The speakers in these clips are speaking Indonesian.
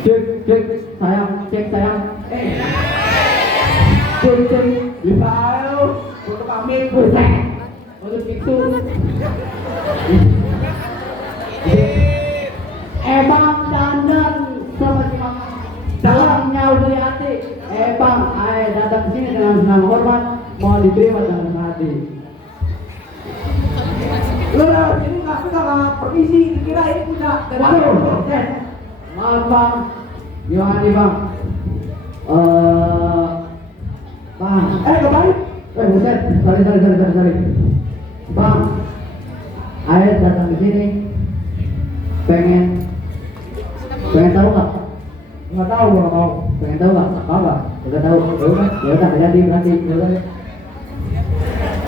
Cek sayang, cek sayang. Cek bisa lo untuk kami buset untuk itu. Bang dandan sama si mama. Dalamnya udah hati. Bang, datang ke sini dengan senang hormat, mohon diterima dengan senang hati. Lu lah, ini nggak permisi, dikira ini punya. Aduh, maaf bang, gimana nih bang? Bang, kembali. Buset, sorry. Bang, ayah datang ke sini, pengen tahu nggak? Nggak tahu, nggak mau. Pengen tahu nggak? Apa? Udah tahu. Ya udah, berarti.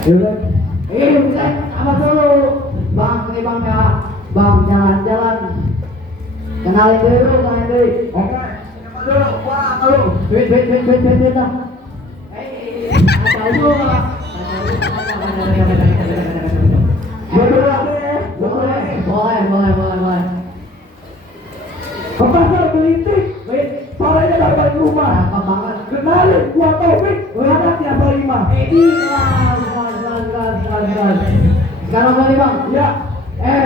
Ya udah. Buset, apa dulu? Bang, ini bang ya. Bang, jalan-jalan. Kenalin dulu. Oke. Siapa dulu? Wah, kalau. Wait dah. Tahu dulu. Boleh. Profesor Belintik, sorenya dari balik rumah. Apa banget? Kenalin, gua Taufik, anaknya Baima. Gas. Sekarang balik bang. Ya.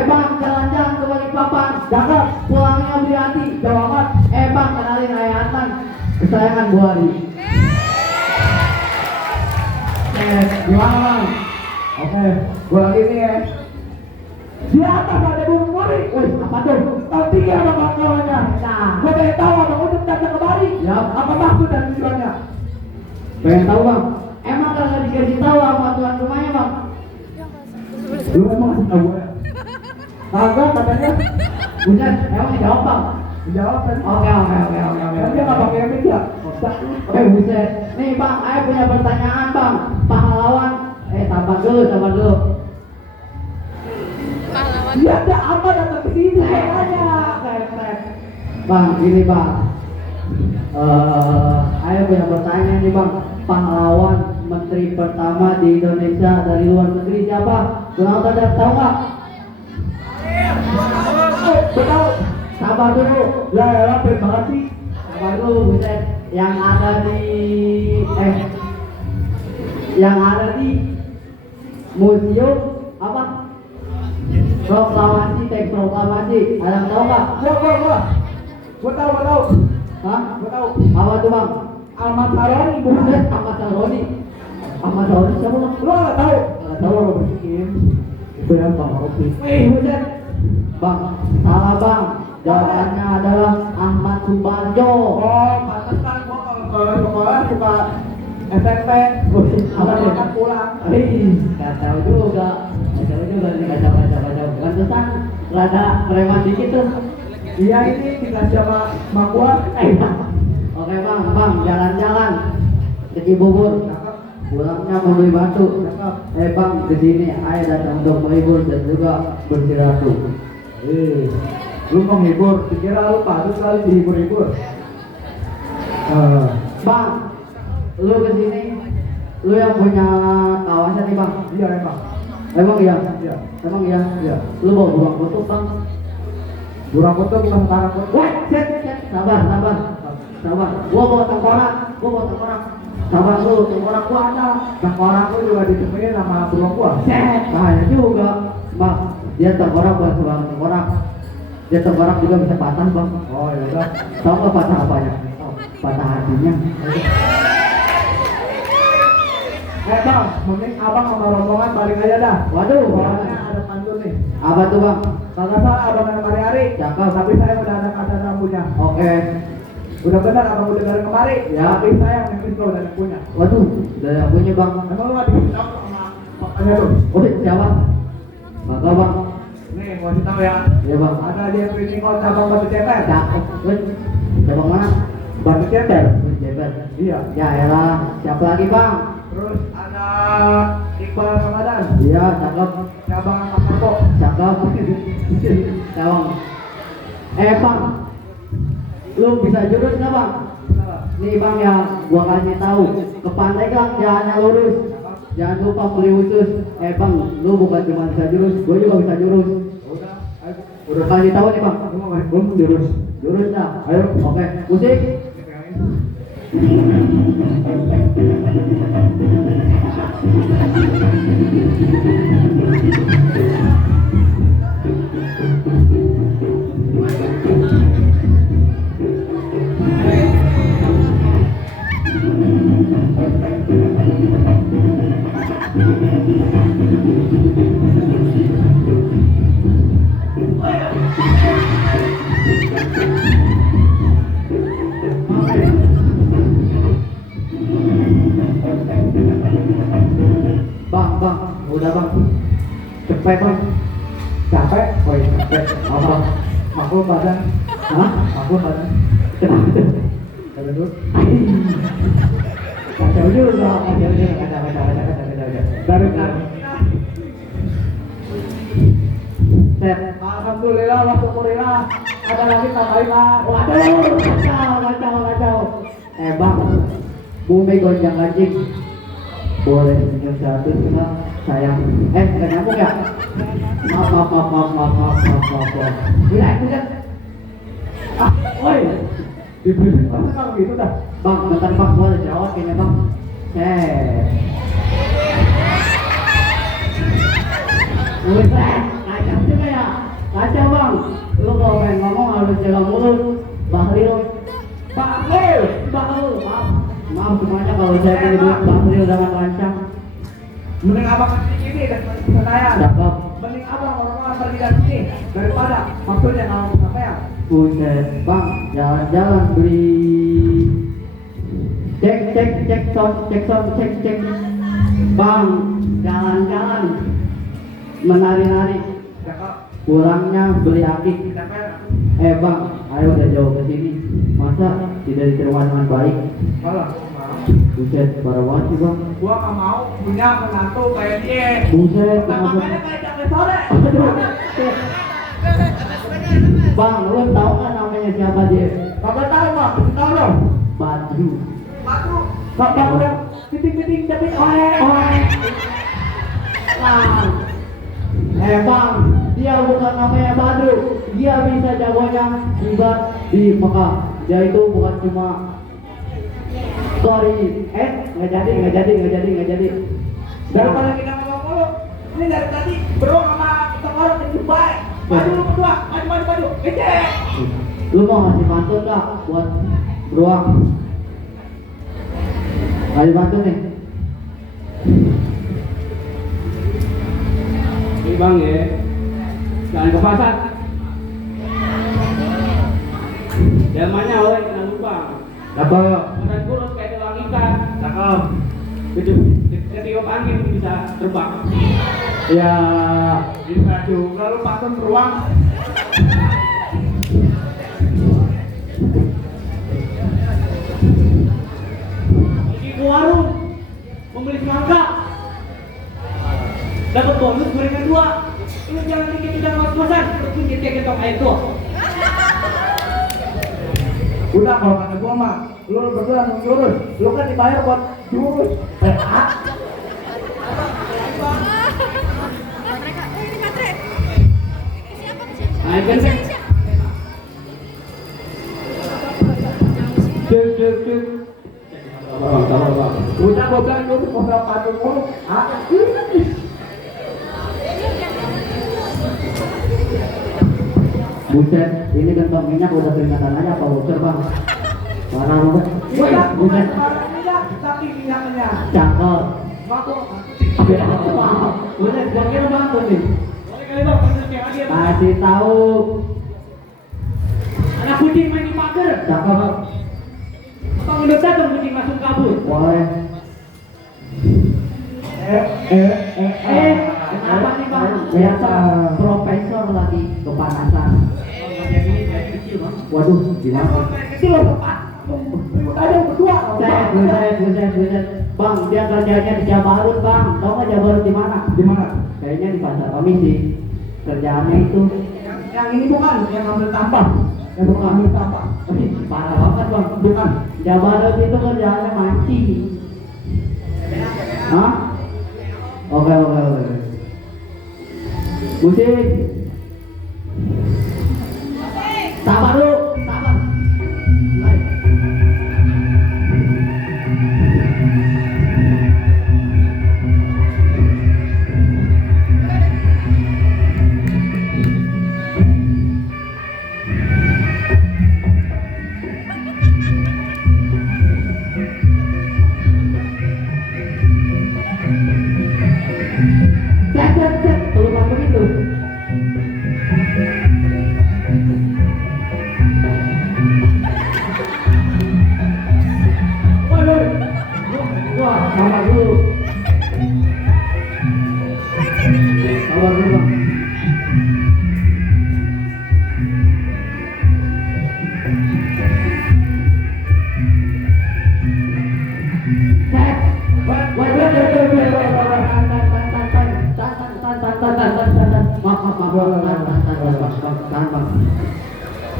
Bang, jalan-jalan ke Balikpapan. Cakep. Pulangnya beli hati. Jauh amat. Bang, kenalin ayah Atan, kesayangan Bu Ari. Gimana bang? Oke, gua lagi nih ya. Di atas ada burung mori. Apa tuh? Nanti ya bakal kawannya. Nah, gua pengen tahu abang udah datang kemari. Ya. Apa maksud dan tujuannya? Pengen tahu bang. Emang kagak dikasih tahu sama tuan rumahnya bang? Lu emang kasih tahu ya? Kagak katanya. Buset, emang dijawab bang? Dijawab kan? Oke. Tapi dia nggak pakai mic ya? Buset. Nih bang, saya punya pertanyaan bang. Pahlawan. Sabar dulu. Dia ada apa datang ke sini? Bang, gini bang. Saya punya pertanyaan nih bang. Pahlawan menteri pertama di Indonesia dari luar negeri siapa? Tuhan pada tahu nggak? Betul. Sabar dulu. Ya, terima kasih. Sabar dulu, buset. Yang ada di museum apa? Teks proklamasi. Ada yang tahu nggak? Gua tahu. Hah? Gua tahu. Apa tuh bang? Ahmad Saroni, buset. Ahmad Saroni siapa bang? Lu nggak tahu? Nggak tahu lo bersihin. Itu yang bang Rofi. Buset. Bang, salah bang. Jawabannya adalah Ahmad Subarjo. Pantesan gua kalau sekolah suka SMP. Makan pulang. Nggak tahu juga nih baca. Pantesan rada preman dikit tuh. Iya ini tinggal sama mak gua. Oke bang, jalan-jalan ke Cibubur. Pulangnya melalui Batu. Bang, kesini ayah datang untuk menghibur dan juga bersilaturahmi. Lu menghibur, dikira lu patut kali dihibur-hibur. Bang, lu kesini, lu yang punya kawasan nih bang? Iya emang. Emang iya? Iya. Lu bawa burang kutub bang? Burang kutub bukan sekarang kutub. Sabar. Gua bawa tengkorak. Sabar lu, tengkorak gua ada. Tengkorak gua juga ditemuin sama burung gua. Bahaya juga. Bang, dia tengkorak bukan sebarang tengkorak. Dia tengkorak juga bisa patah bang. Oh ya udah. Tahu nggak patah apanya? Patah hatinya. Bang, mending abang sama rombongan balik aja dah. Waduh, soalnya ada pantun nih. Apa tuh bang? Kagak salah abang yang hari-hari. Cakep. Tapi saya udah ada kata punya. Oke. Udah benar abang udah dari kemari. Ya. Tapi saya yang udah yang punya. Waduh, udah yang punya bang. Emang lu nggak dikasih tahu sama bapaknya tuh? Oh siapa? Bapak bang. Nih, mau kasih tahu ya. Iya bang. Ada dia klinik cabang Batu Ceper. Cakep. Cabang mana? Batu Ceper. Iya. Ya elah. Siapa lagi bang? Terus ada Iqbal Ramadan. Iya, cakep. Cabang Kamarko. Cakep. Cabang. Bang, lu bisa jurus nggak bang? Nih bang ya, gua kasih tahu. Ke pantai kan jalannya lurus. Jangan lupa beli usus. Bang, lu bukan cuma bisa jurus, gua juga bisa jurus. Udah kasih tahu nih bang. Gua mau jurus. Lurus dah. Ayo. Oke. Musik. Bang, udah bang. Cepet bang. Capek? Oh iya capek. Apa? Makul badan. Hah? Makul badan. Kenapa? Kalau dulu. Kacau juga, kacau. Dari Set. Alhamdulillah, alhamdulillah. Ada lagi tambahin pak. Waduh, kacau. Bang, bumi gonjang anjing. Boleh senyum satu cuma sayang. Nggak nyambung ya? Maaf. Bukan. Woi. Masa kamu gitu dah? Bang, bentar bang, gua ada jerawat kayaknya bang. Kacau juga ya? Kacau bang. Lu kalau pengen ngomong harus jaga mulut. Bahlil. Maaf semuanya kalau saya menyebut Bahlil dengan lancang. Mending abang ini dan saya. Cakep. Mending abang orang-orang pergi dari sini daripada maksudnya kalau apa ya? Buset, bang, jalan-jalan beli. Cek sound. Bang, jalan-jalan menari-nari. Kurangnya beli akik. Bang, ayo udah jauh ke sini. Masa tidak diterima dengan baik? Salah. Buset, parah banget sih bang. Gua gak mau punya menantu kayak dia. Buset, makanya kayak capek sore. Bang, lu tahu kan namanya siapa dia? Kagak tahu bang, tahu dong. Badru. Bang udah piting tapi bang, dia bukan namanya Badru. Dia bisa jagonya sibat di Mekah. Dia itu bukan cuma nggak jadi. Daripada kita ngomong mulu, ini dari tadi beruang sama orang yang baik. Maju berdua, maju, kecek. Lu mau ngasih pantun gak buat beruang? Kasih pantun nih. Ini bang ya, jangan ke pasar. Jamanya oleh kena lupa. Cakep. Badan kurus kayak tulang ikan. Cakep. Ketiup angin bisa terbang. Ya, bisa juga lu pantun beruang. Pergi ke warung membeli semangka, dapat bonus gorengan 2. Lu jangan dikit udah ngos-ngosan, lu kunci ketok air tuh. Udah kalau kata gua mah, lu berdua langsung jurus. Lu kan dibayar buat jurus. PA. Naikkan sih. Cek. Udah gua bilang jurus mau berapa pantun mulu. Buset, ini kantong minyak udah keringatan aja apa bocor bang? Parah lu bang. Buset. Tapi minyaknya. Cakep. Buset, gua kira bang tuh nih. Kasih tahu. Anak kucing main di pagar. Cakep. Bang udah datang kucing langsung kabur. Boleh. Kenapa nih bang? Biasa profesor lagi kepanasan. Waduh, gimana? Kecil loh, Pak. Ada berdua. Buset. Bang, dia kerjanya di Jabarut, Bang. Tahu nggak Jabarut di mana? Di mana? Kayaknya di pasar komisi. Kerjaannya itu. Yang ini bukan, yang ngambil sampah. Yang bukan ngambil sampah. Parah banget, Bang. Bukan. Jabarut itu kerjaannya mancing. Hah? Oke. Musik. Sabar lu.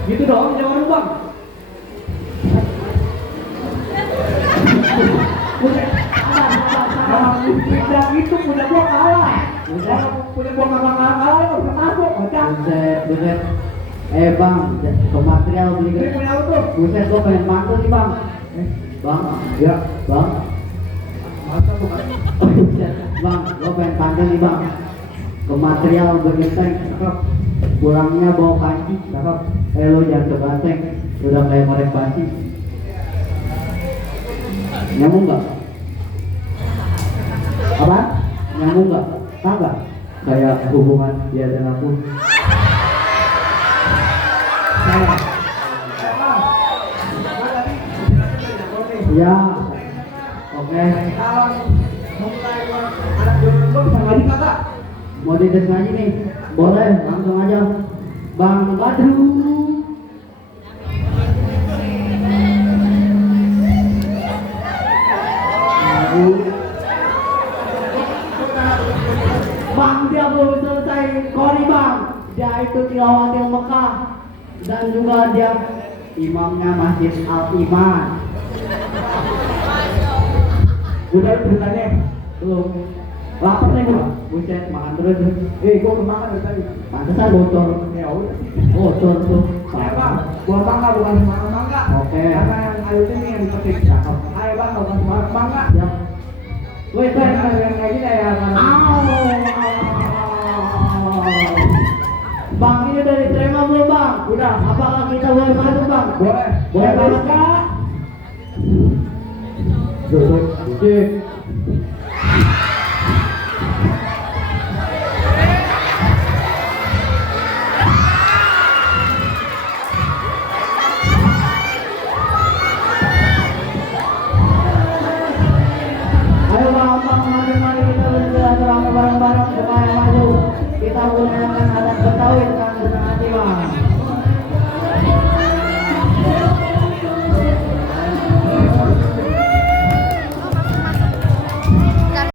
Gitu dong, jangan lupa. Udah gitu punya gua kalah. Udah punya gua kalah nggak bisa masuk. Buset. Bang, ke material beli. Ini punya lu tuh. Buset, gua pengen mantul nih bang. Bang, Ya, bang. masa bukan? Buset, bang, gua pengen panggil nih bang. Ke material beli tank. Pulangnya bawa panci. Lo jangan kebanteng. Udah kayak merek panci. Nyambung nggak? Apa? Nyambung nggak? Kagak. Kayak hubungan dia dan aku. Ya, oke. Kalau mulai anak jodoh gua bisa ngaji kagak? Mau dites ngaji nih? Boleh, langsung aja. Bang Badru. Bang, dia belum selesai kori bang. Dia itu tilawat yang Mekah. Dan juga dia imamnya Masjid Al-Iman. Udah ceritanya. Belum. Lapar nih gua. Buset, makan terus. Gua kemakan dari tadi. Pantesan bocor. Ya udah. Bocor tuh. Ayo bang, buah mangga bukan semangat mangga. Oke. Karena yang ayu ini yang dipetik cakep. Ayo bang, bukan semangat mangga. Siap. Wait, Yang kayak gini ya. Bang, ini udah diterima belum bang? Udah. Apakah kita boleh masuk bang? Boleh. Boleh banget kak? Duduk. Duduk.